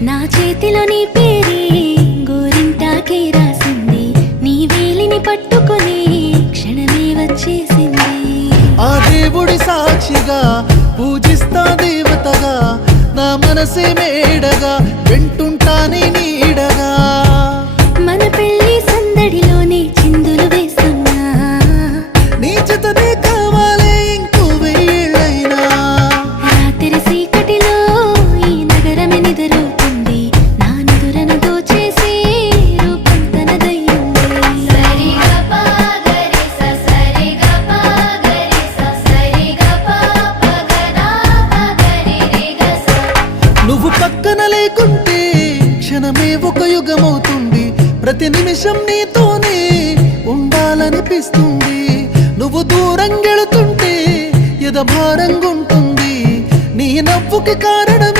నా చేతిలో నీ పేరే గోరింటాకే రాసింది, నీ వేలిని పట్టుకొని క్షణమే వచ్చేసింది. ఆ దేవుడి సాక్షిగా పూజిస్తా దేవతగా, నా మనసే మేడగా వింటుంటానే నీడగా. మన పెళ్లి సందడిలోనే చిందులు వేస్తున్నా, నీ జతనే కావాలే ఇంకో వెయ్యేళ్ళైనా. రాత్రి చీకటిలో ఈ నగరమే నిద్రవుతుంది, నా నిదురను దోచేసి రూపం తనదయ్యింది. నువ్వు పక్కన లేకుంటే క్షణమే ఒక యుగమవుతుంది, ప్రతి నిమిషం నీతోనే ఉండాలనిపిస్తుంది. నువ్వు దూరం గెళుతుంటే ఎద భారంగుంటుంది, నీ నవ్వుకి కారణం